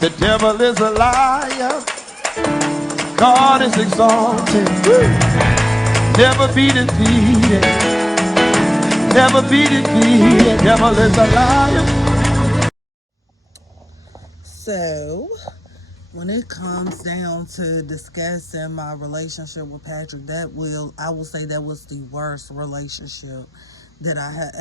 The devil is a liar. God is exalted. Never be defeated. Never be defeated. Devil is a liar. So, when it comes down to discussing my relationship with Patrick, I will say that was the worst relationship that I had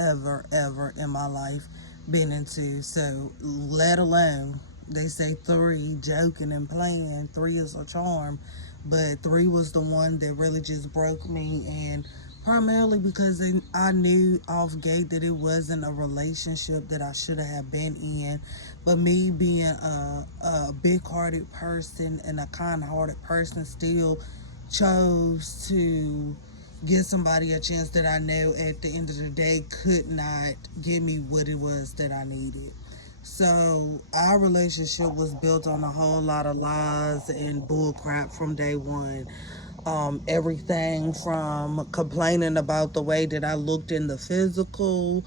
ever in my life been into. So, let alone, they say three, joking and playing, three is a charm, but three was the one that really just broke me, and primarily because I knew off gate that it wasn't a relationship that I should have been in. But me being a big-hearted person and a kind-hearted person still chose to give somebody a chance that I know at the end of the day could not give me what it was that I needed. So our relationship was built on a whole lot of lies and bull crap from day one. Everything from complaining about the way that I looked in the physical.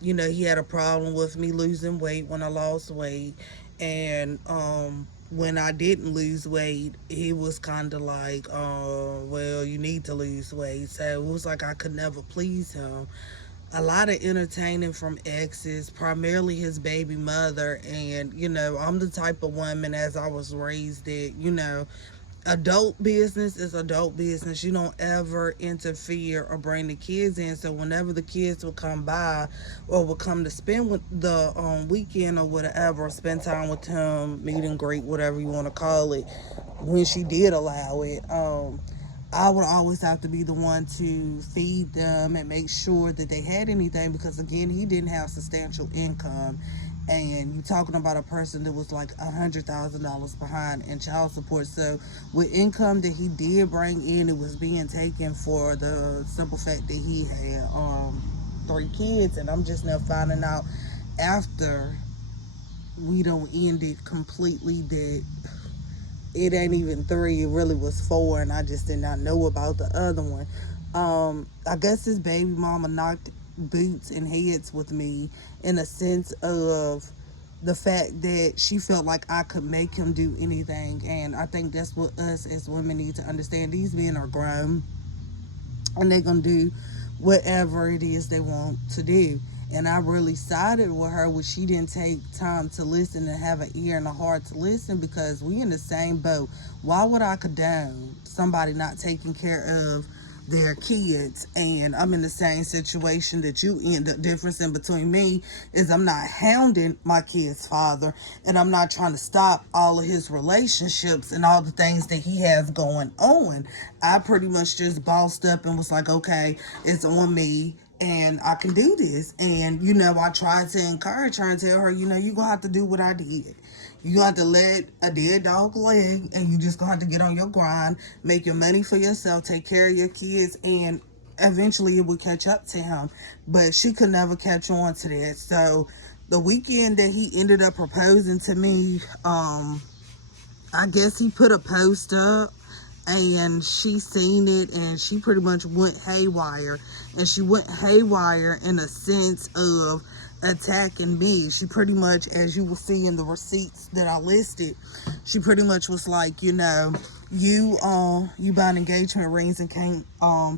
He had a problem with me losing weight when I lost weight. And when I didn't lose weight, he was kind of like, well, you need to lose weight. So it was like I could never please him. A lot of entertaining from exes, primarily his baby mother. And, I'm the type of woman, as I was raised, that, adult business is adult business. You don't ever interfere or bring the kids in. So whenever the kids will come by or will come to spend with the weekend or whatever, spend time with him, meet and greet, whatever you want to call it, when she did allow it, I would always have to be the one to feed them and make sure that they had anything, because again, he didn't have substantial income. And you're talking about a person that was like $100,000 behind in child support. So with income that he did bring in, it was being taken for the simple fact that he had three kids. And I'm just now finding out after we don't end it completely that it ain't even three, it really was four, and I just did not know about the other one. I guess his baby mama knocked boots and heads with me in a sense of the fact that she felt like I could make him do anything. And I think that's what us as women need to understand. These men are grown and they're gonna do whatever it is they want to do. And I really sided with her when she didn't take time to listen and have an ear and a heart to listen, because we in the same boat. Why would I condone somebody not taking care of their kids? And I'm in the same situation that you in. The difference in between me is I'm not hounding my kid's father, and I'm not trying to stop all of his relationships and all the things that he has going on. I pretty much just bossed up and was like, okay, it's on me and I can do this. And, I tried to encourage her and tell her, you're going to have to do what I did. You got to let a dead dog leg, and you just gonna have to get on your grind, make your money for yourself, take care of your kids, and eventually it would catch up to him. But she could never catch on to that. So the weekend that he ended up proposing to me, I guess he put a post up and she seen it, and she pretty much went haywire. And she went haywire in a sense of attacking me. She pretty much, as you will see in the receipts that I listed, she pretty much was like, you buying engagement rings and can't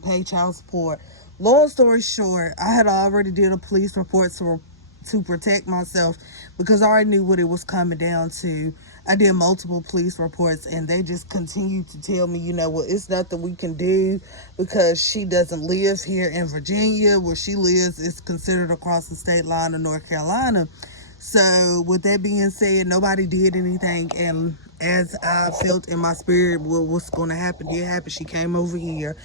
pay child support. Long story short, I had already did a police report to protect myself, because I already knew what it was coming down to. I did multiple police reports, and they just continued to tell me, well, it's nothing we can do because she doesn't live here in Virginia. Where she lives is considered across the state line of North Carolina. So with that being said, nobody did anything. And as I felt in my spirit, what's going to happen did happen. She came over here.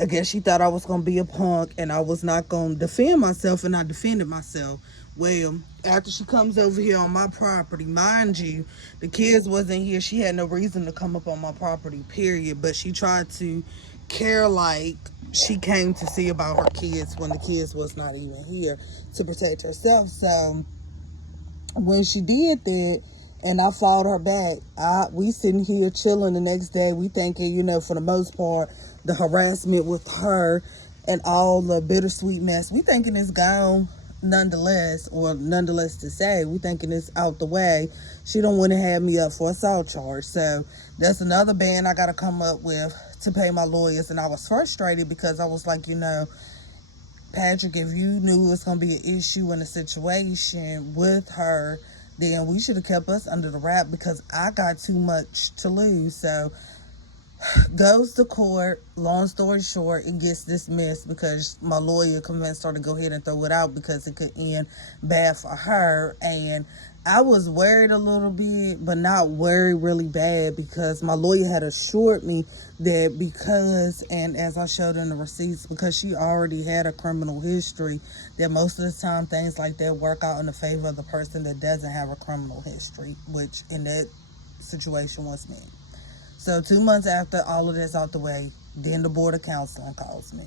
I guess she thought I was going to be a punk and I was not going to defend myself, and I defended myself. Well, after she comes over here on my property, mind you, the kids wasn't here. She had no reason to come up on my property, period. But she tried to care like she came to see about her kids when the kids was not even here to protect herself. So when she did that, and I fought her back, we sitting here chilling the next day. We thinking, for the most part, the harassment with her and all the bittersweet mess, we thinking it's gone. nonetheless to say, we thinking it's out the way. She don't want to have me up for assault charge. So that's another ban I got to come up with to pay my lawyers. And I was frustrated because I was like, Patrick, if you knew it was going to be an issue in a situation with her, then we should have kept us under the wrap because I got too much to lose. So goes to court. Long story short, it gets dismissed because my lawyer convinced her to go ahead and throw it out because it could end bad for her. And I was worried a little bit, but not worried really bad because my lawyer had assured me that because, and as I showed in the receipts, because she already had a criminal history, that most of the time things like that work out in the favor of the person that doesn't have a criminal history, which in that situation was me. So 2 months after all of this out the way, then the Board of Counseling calls me.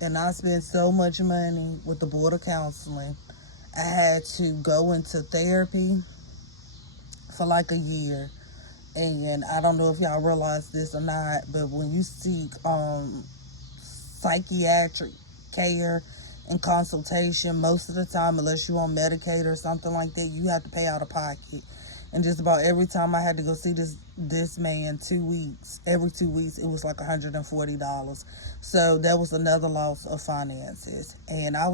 And I spent so much money with the Board of Counseling. I had to go into therapy for like a year. And I don't know if y'all realize this or not, but when you seek psychiatric care and consultation, most of the time, unless you're on Medicaid or something like that, you have to pay out of pocket. And just about every time I had to go see this man 2 weeks, every 2 weeks, it was like $140. So that was another loss of finances. And I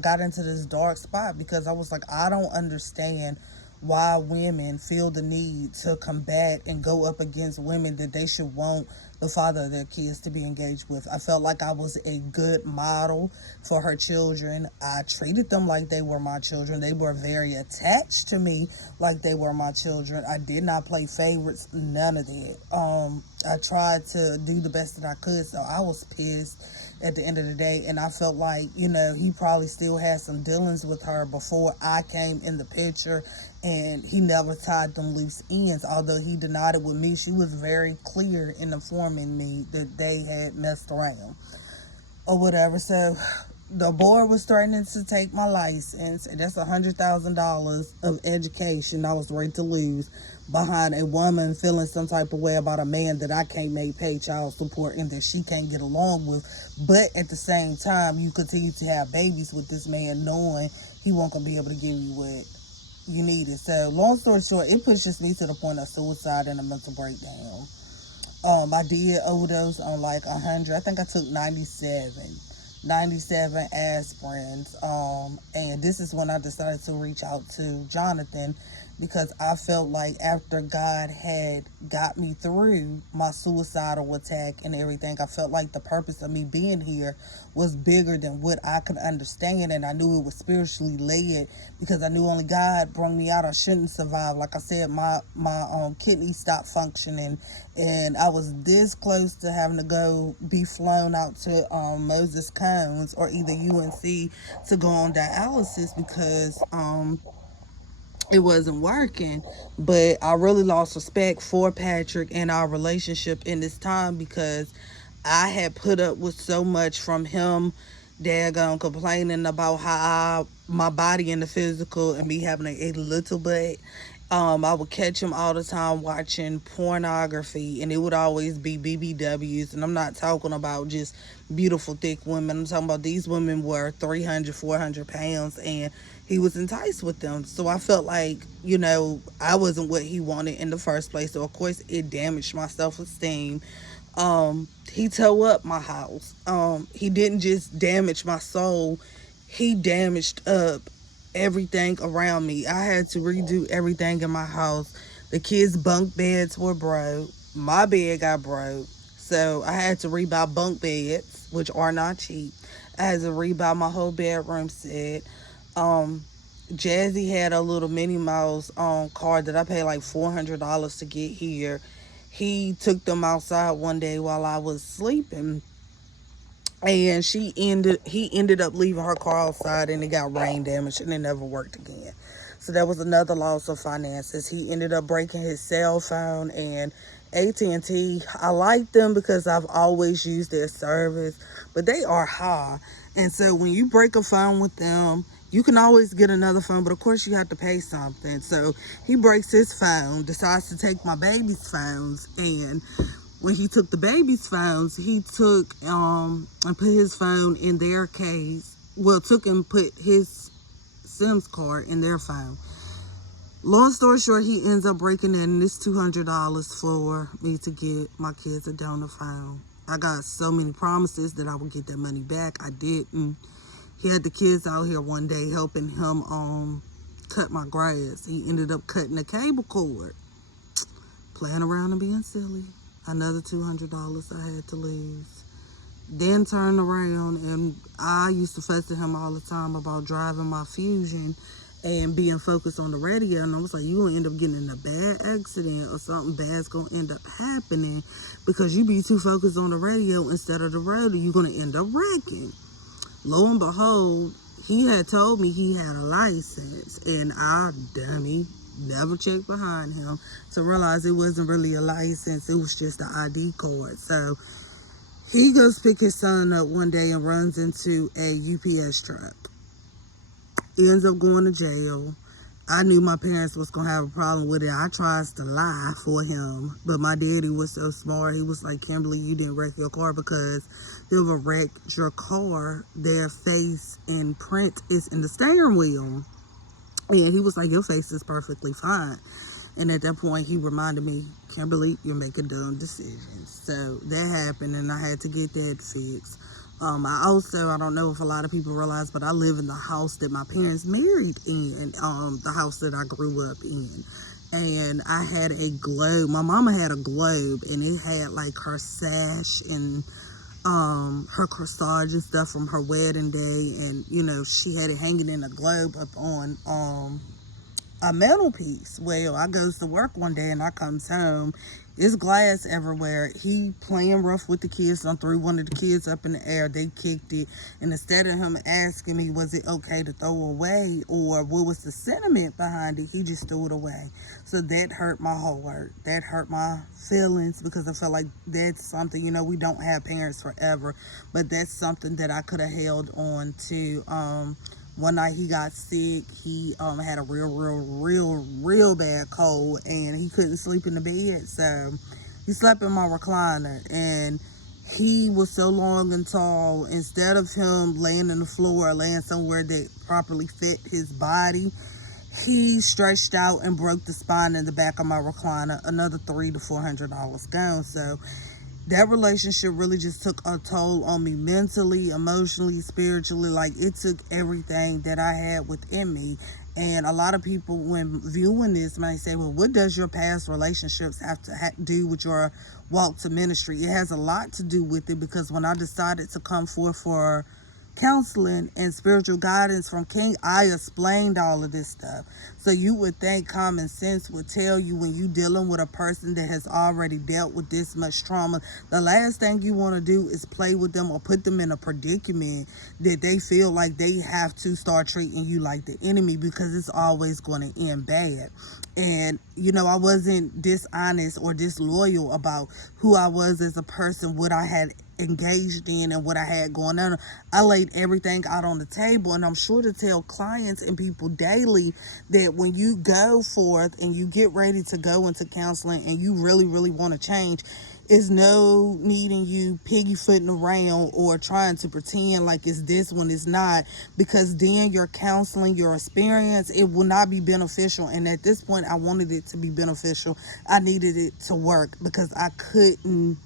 got into this dark spot because I was like, I don't understand why women feel the need to combat and go up against women that they should want the father of their kids to be engaged with. I felt like I was a good model for her children. I treated them like they were my children. They were very attached to me like they were my children. I did not play favorites, none of that. I tried to do the best that I could, so I was pissed at the end of the day, and I felt like, he probably still had some dealings with her before I came in the picture, and he never tied them loose ends. Although he denied it with me, she was very clear in informing me that they had messed around or whatever. So the board was threatening to take my license, and that's $100,000 of education I was ready to lose behind a woman feeling some type of way about a man that I can't make pay child support and that she can't get along with. But at the same time, you continue to have babies with this man knowing he won't gonna be able to give you what you needed. So long story short, it pushes me to the point of suicide and a mental breakdown. I did overdose on like 100. I think I took 97 aspirins. And this is when I decided to reach out to Jonathan because I felt like after God had got me through my suicidal attack and everything, I felt like the purpose of me being here was bigger than what I could understand, and I knew it was spiritually led because I knew only God brought me out. I shouldn't survive. Like I said, my kidney stopped functioning, and I was this close to having to go be flown out to Moses Cones or either UNC to go on dialysis because it wasn't working. But I really lost respect for Patrick and our relationship in this time because I had put up with so much from him, daggone complaining about how my body in the physical and me having a little butt. I would catch him all the time watching pornography, and it would always be BBWs. And I'm not talking about just beautiful, thick women. I'm talking about these women were 300, 400 pounds, and he was enticed with them. So I felt like, I wasn't what he wanted in the first place. So, of course, it damaged my self-esteem. He tore up my house. He didn't just damage my soul. He damaged up everything around me. I had to redo everything in my house. The kids' bunk beds were broke. My bed got broke. So I had to rebuy bunk beds, which are not cheap. I had to rebuy my whole bedroom set. Jazzy had a little Minnie Mouse car that I paid like $400 to get here. He took them outside one day while I was sleeping, and he ended up leaving her car outside, and it got rain damage, and it never worked again. So that was another loss of finances. He ended up breaking his cell phone, and AT&T, I like them because I've always used their service, but they are high. And so when you break a phone with them, you can always get another phone, but of course you have to pay something. So he breaks his phone, decides to take my baby's phones, and when he took the baby's phones, he took and put his phone in their case took and put his Sims card in their phone. Long story short, he ends up breaking in, and it's $200 for me to get my kids a donor phone. I got so many promises that I would get that money back. I didn't. He had the kids out here one day helping him cut my grass. He ended up cutting the cable cord. Playing around and being silly. Another $200 I had to lose. Then turned around, and I used to fuss at him all the time about driving my Fusion and being focused on the radio. And I was like, you gonna end up getting in a bad accident, or something bad's gonna end up happening because you be too focused on the radio instead of the road, and you're gonna end up wrecking. Lo and behold, he had told me he had a license, and I, dummy, never checked behind him to realize it wasn't really a license. It was just an ID card. So he goes pick his son up one day and runs into a UPS truck. He ends up going to jail. I knew my parents was going to have a problem with it. I tried to lie for him, but my daddy was so smart. He was like, Kimberly, you didn't wreck your car because whoever wrecked your car, their face and print is in the steering wheel. And he was like, your face is perfectly fine. And at that point, he reminded me, Kimberly, you're making dumb decisions. So that happened, and I had to get that fixed. I don't know if a lot of people realize, but I live in the house that my parents married in, the house that I grew up in. And I had a globe. My mama had a globe, and it had like her sash and her corsage and stuff from her wedding day. And, you know, she had it hanging in a globe up on a mantelpiece. Well, I goes to work one day and I comes home. There's glass everywhere. He playing rough with the kids. I threw one of the kids up in the air. They kicked it. And instead of him asking me, was it okay to throw away or what was the sentiment behind it, he just threw it away. So that hurt my heart. That hurt my feelings because I felt like that's something, you know, we don't have parents forever, but that's something that I could have held on to. One night he got sick. He had a real bad cold, and he couldn't sleep in the bed. So he slept in my recliner, and he was so long and tall. Instead of him laying on the floor or laying somewhere that properly fit his body, he stretched out and broke the spine in the back of my recliner. Another $300 to $400 gone. So that relationship really just took a toll on me mentally, emotionally, spiritually. Like, it took everything that I had within me. And a lot of people, when viewing this, might say, well, what does your past relationships have to do with your walk to ministry? It has a lot to do with it, because when I decided to come forth for counseling and spiritual guidance from King, I explained all of this stuff. So you would think common sense would tell you, when you dealing with a person that has already dealt with this much trauma, the last thing you want to do is play with them or put them in a predicament that they feel like they have to start treating you like the enemy, because it's always going to end bad. And, you know, I wasn't dishonest or disloyal about who I was as a person, what I had engaged in and what I had going on. I laid everything out on the table, and I'm sure to tell clients and people daily that when you go forth and you get ready to go into counseling and you really want to change, is no needing you piggyfooting around or trying to pretend like it's this when it's not, because then your counseling, your experience, it will not be beneficial. And at this point, I wanted it to be beneficial. I needed it to work, because I couldn't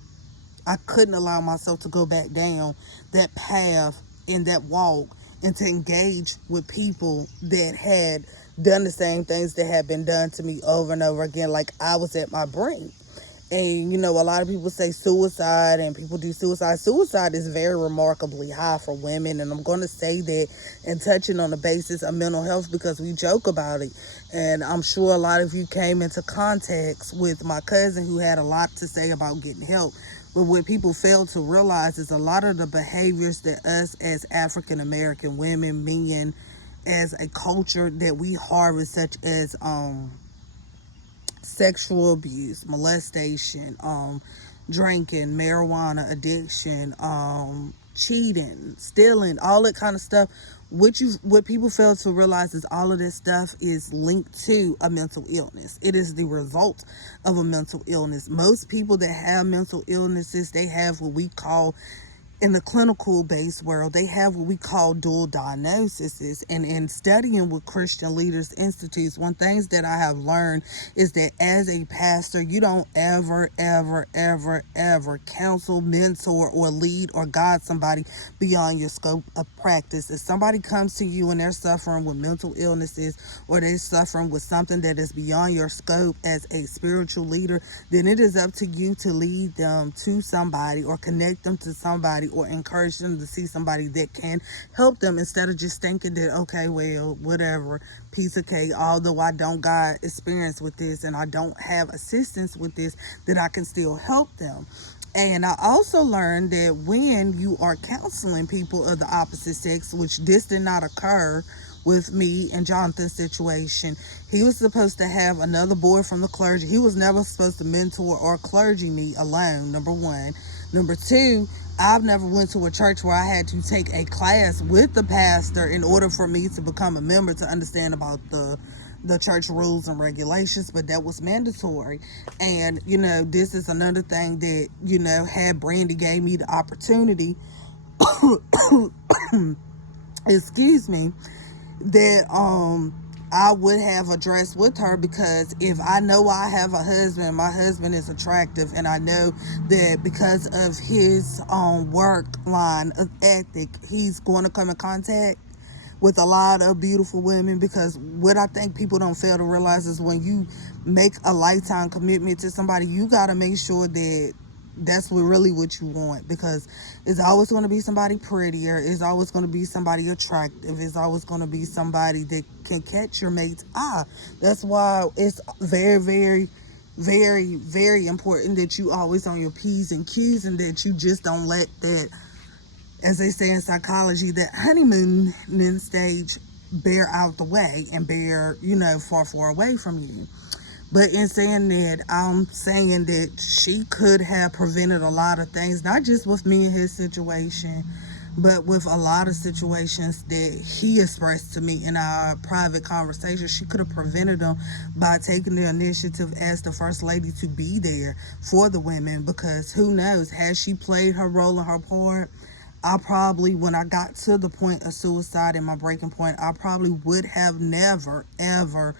allow myself to go back down that path and that walk and to engage with people that had done the same things that had been done to me over and over again, like I was at my brink. And, you know, a lot of people say suicide and people do suicide. Suicide is very remarkably high for women. And I'm going to say that and touching on the basis of mental health, because we joke about it. And I'm sure a lot of you came into contact with my cousin who had a lot to say about getting help. But what people fail to realize is a lot of the behaviors that us as African American women, men, as a culture that we harvest, such as sexual abuse, molestation, drinking, marijuana addiction, cheating, stealing, all that kind of stuff. What people fail to realize is all of this stuff is linked to a mental illness. It is the result of a mental illness. Most people that have mental illnesses, they have what we call in the clinical based world, they have what we call dual diagnoses. And in studying with Christian Leaders Institutes, one things that I have learned is that as a pastor, you don't ever counsel, mentor, or lead or guide somebody beyond your scope of practice. If somebody comes to you and they're suffering with mental illnesses, or they're suffering with something that is beyond your scope as a spiritual leader, then it is up to you to lead them to somebody, or connect them to somebody, or encourage them to see somebody that can help them, instead of just thinking that, okay, well, whatever, piece of cake, although I don't got experience with this and I don't have assistance with this, that I can still help them. And I also learned that when you are counseling people of the opposite sex, which this did not occur with me and Jonathan's situation, he was supposed to have another boy from the clergy. He was never supposed to mentor or clergy me alone, number one. Number two, I've never went to a church where I had to take a class with the pastor in order for me to become a member, to understand about the church rules and regulations, but that was mandatory. And, this is another thing that, had Brandy gave me the opportunity, excuse me, that I would have addressed with her, because if I know I have a husband, my husband is attractive, and I know that because of his work line of ethic, he's going to come in contact with a lot of beautiful women. Because what I think people don't fail to realize is, when you make a lifetime commitment to somebody, you got to make sure that that's really what you want, because it's always going to be somebody prettier, it's always going to be somebody attractive, it's always going to be somebody that can catch your mate's eye. That's why it's very, very, very, very important that you always on your P's and Q's, and that you just don't let that, as they say in psychology, that honeymoon stage bear out the way and bear, far away from you. But in saying that, I'm saying that she could have prevented a lot of things, not just with me and his situation, but with a lot of situations that he expressed to me in our private conversation. She could have prevented them by taking the initiative as the first lady to be there for the women, because who knows, has she played her role and her part, I probably, when I got to the point of suicide and my breaking point, I probably would have never, ever,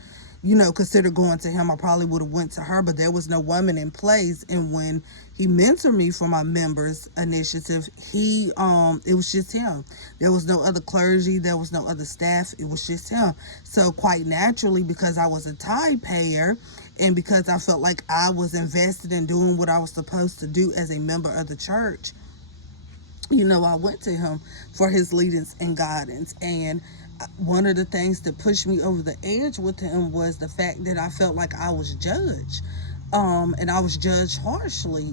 considered going to him. I probably would have went to her, but there was no woman in place. And when he mentored me for my members initiative, it was just him. There was no other clergy, there was no other staff, it was just him. So quite naturally, because I was a tithe payer, and because I felt like I was invested in doing what I was supposed to do as a member of the church, I went to him for his leadings and guidance. And one of the things that pushed me over the edge with him was the fact that I felt like I was judged. And I was judged harshly.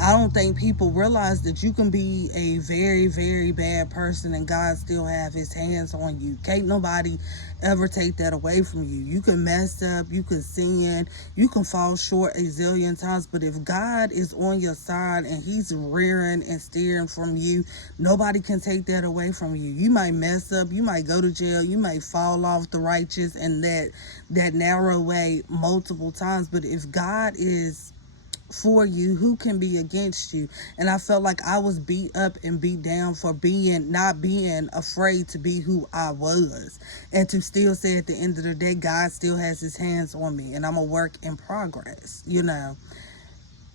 I don't think people realize that you can be a very, very bad person and God still have his hands on you. Can't nobody ever take that away from you. You can mess up, you can sin, you can fall short a zillion times, but if God is on your side and he's rearing and steering from you, nobody can take that away from you. You might mess up, you might go to jail, you might fall off the righteous and that narrow way multiple times, but if God is for you, who can be against you? And I felt like I was beat up and beat down for not being afraid to be who I was, and to still say at the end of the day, God still has his hands on me and I'm a work in progress,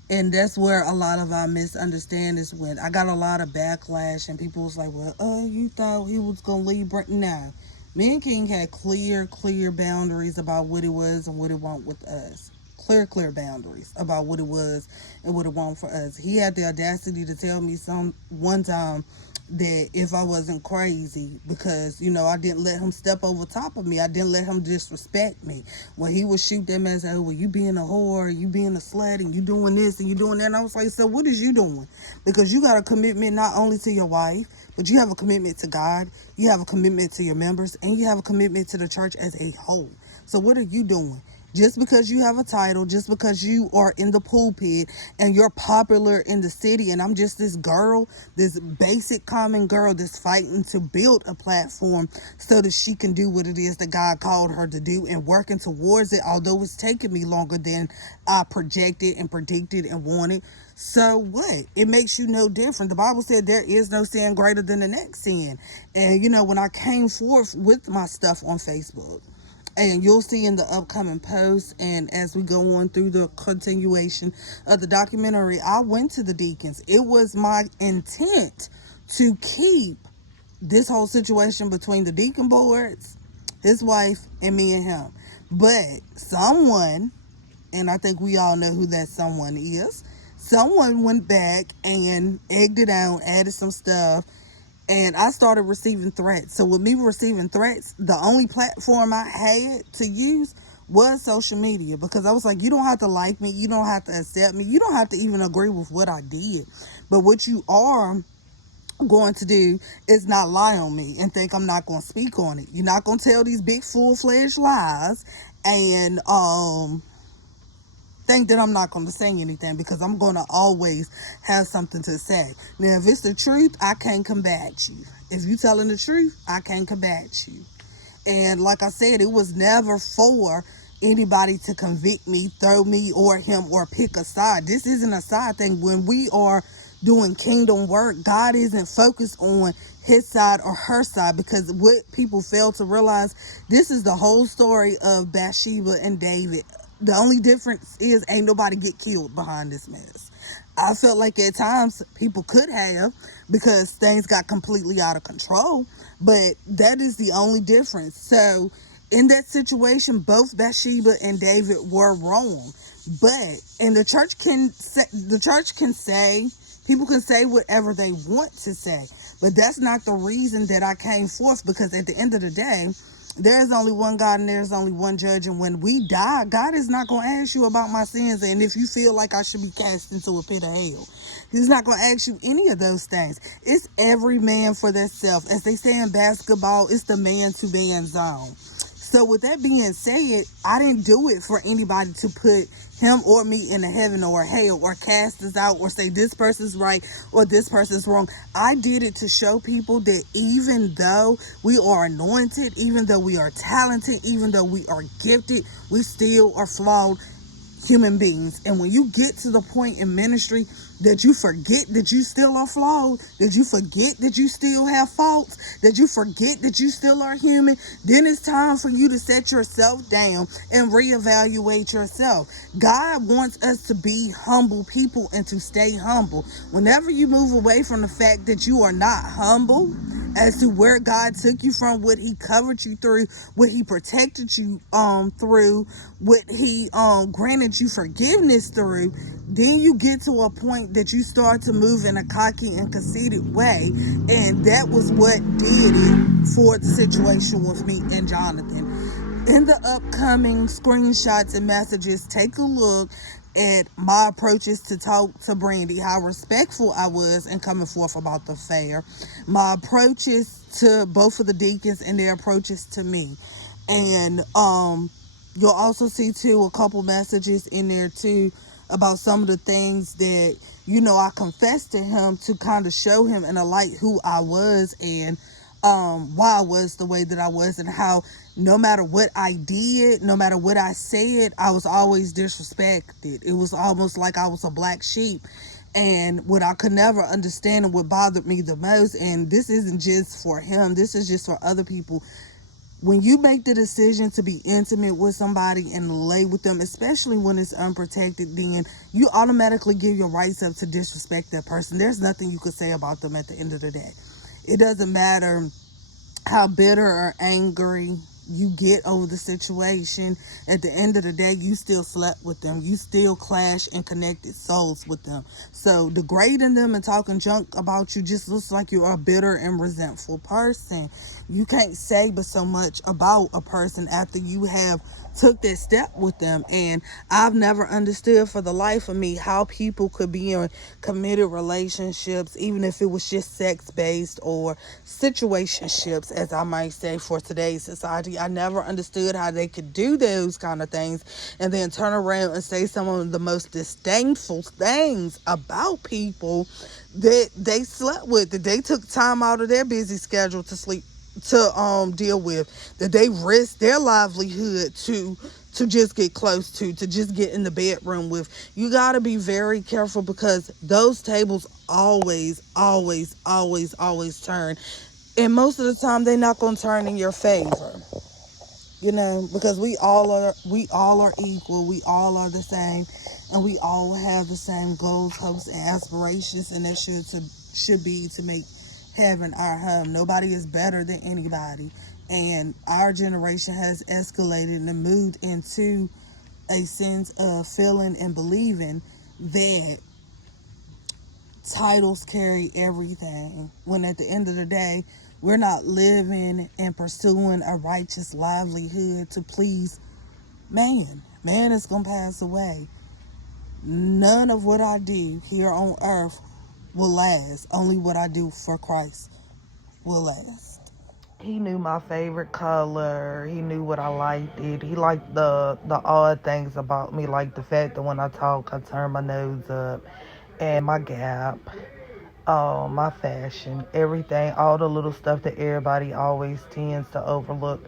And that's where a lot of our misunderstandings went. I got a lot of backlash and people was like, well, you thought he was going to leave Brent. No. Me and King had clear boundaries about what it was and what it want with us. Clear boundaries about what it was and what it want for us. He had the audacity to tell me one time that if I wasn't crazy, because, I didn't let him step over top of me. I didn't let him disrespect me. When he would shoot them as, well, you being a whore, you being a slut, and you doing this and you doing that. And I was like, so what is you doing? Because you got a commitment not only to your wife, but you have a commitment to God, you have a commitment to your members, and you have a commitment to the church as a whole. So what are you doing? Just because you have a title, just because you are in the pulpit and you're popular in the city, and I'm just this girl, this basic common girl that's fighting to build a platform so that she can do what it is that God called her to do and working towards it, although it's taken me longer than I projected and predicted and wanted. So what? It makes you no different. The Bible said there is no sin greater than the next sin. And when I came forth with my stuff on Facebook, and you'll see in the upcoming posts, and as we go on through the continuation of the documentary, I went to the deacons. It was my intent to keep this whole situation between the deacon boards, his wife, and me and him. But someone, and I think we all know who that someone is, someone went back and egged it out, added some stuff, and I started receiving threats. So with me receiving threats, the only platform I had to use was social media, because I was like, you don't have to like me, you don't have to accept me, you don't have to even agree with what I did, but what you are going to do is not lie on me and think I'm not going to speak on it. You're not going to tell these big full-fledged lies and think that I'm not going to say anything, because I'm going to always have something to say. Now, if it's the truth, I can't combat you. If you telling the truth, I can't combat you. And like I said, it was never for anybody to convict me, throw me or him, or pick a side. This isn't a side thing. When we are doing kingdom work, God isn't focused on his side or her side, because what people fail to realize, this is the whole story of Bathsheba and David. The only difference is ain't nobody get killed behind this mess. I felt like at times people could have, because things got completely out of control, but that is the only difference. So in that situation, both Bathsheba and David were wrong. But, and the church can say, people can say whatever they want to say, but that's not the reason that I came forth, because at the end of the day, there's only one God and there's only one judge. And when we die, God is not going to ask you about my sins. And if you feel like I should be cast into a pit of hell, he's not going to ask you any of those things. It's every man for themselves. As they say in basketball, it's the man-to-man zone. So with that being said, I didn't do it for anybody to put him or me in a heaven or a hell, or cast us out, or say this person's right or this person's wrong. I did it to show people that even though we are anointed, even though we are talented, even though we are gifted, we still are flawed human beings. And when you get to the point in ministry that you forget that you still are flawed, that you forget that you still have faults, that you forget that you still are human, then it's time for you to set yourself down and reevaluate yourself. God wants us to be humble people and to stay humble. Whenever you move away from the fact that you are not humble as to where God took you from, what he covered you through, what he protected you through, what he granted you forgiveness through, then you get to a point that you start to move in a cocky and conceited way. And that was what did it for the situation with me and Jonathan. In the upcoming screenshots and messages, take a look at my approaches to talk to Brandy, how respectful I was in coming forth about the affair, my approaches to both of the deacons and their approaches to me. And you'll also see too a couple messages in there too about some of the things that I confessed to him, to kind of show him in a light who I was, and why I was the way that I was, and how no matter what I did, no matter what I said, I was always disrespected. It was almost like I was a black sheep. And what I could never understand, and what bothered me the most, and this isn't just for him, this is just for other people, when you make the decision to be intimate with somebody and lay with them, especially when it's unprotected, then you automatically give your rights up to disrespect that person. There's nothing you could say about them at the end of the day. It doesn't matter how bitter or angry you get over the situation. At the end of the day, you still slept with them. You still clashed and connected souls with them. So degrading them and talking junk about you just looks like you're a bitter and resentful person. You can't say but so much about a person after you have took that step with them. And I've never understood for the life of me how people could be in committed relationships, even if it was just sex based or situationships, as I might say, for today's society. I never understood how they could do those kind of things and then turn around and say some of the most disdainful things about people that they slept with, that they took time out of their busy schedule to deal with, that they risk their livelihood to just get close to just get in the bedroom with. You got to be very careful, because those tables always turn, and most of the time they're not going to turn in your favor, because we all are equal, we all are the same, and we all have the same goals, hopes, and aspirations, and that should be to make heaven our home. Nobody is better than anybody, and our generation has escalated and moved into a sense of feeling and believing that titles carry everything, when at the end of the day, we're not living and pursuing a righteous livelihood to please man. Man is going to pass away. None of what I do here on earth will last. Only what I do for Christ will last. He knew my favorite color. He knew what I liked. He liked the odd things about me, like the fact that when I talk, I turn my nose up, and my gap, my fashion, everything, all the little stuff that everybody always tends to overlook.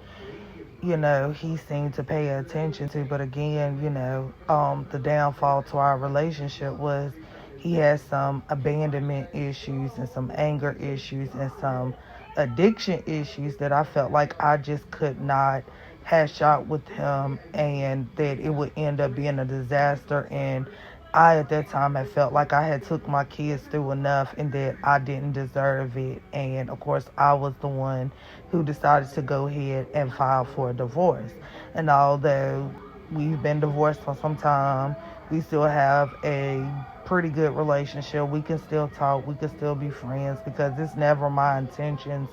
He seemed to pay attention to. But again, the downfall to our relationship was he had some abandonment issues and some anger issues and some addiction issues that I felt like I just could not hash out with him, and that it would end up being a disaster. And I, at that time, had felt like I had took my kids through enough and that I didn't deserve it. And of course, I was the one who decided to go ahead and file for a divorce. And although we've been divorced for some time, we still have a pretty good relationship. We can still talk. We can still be friends, because it's never my intentions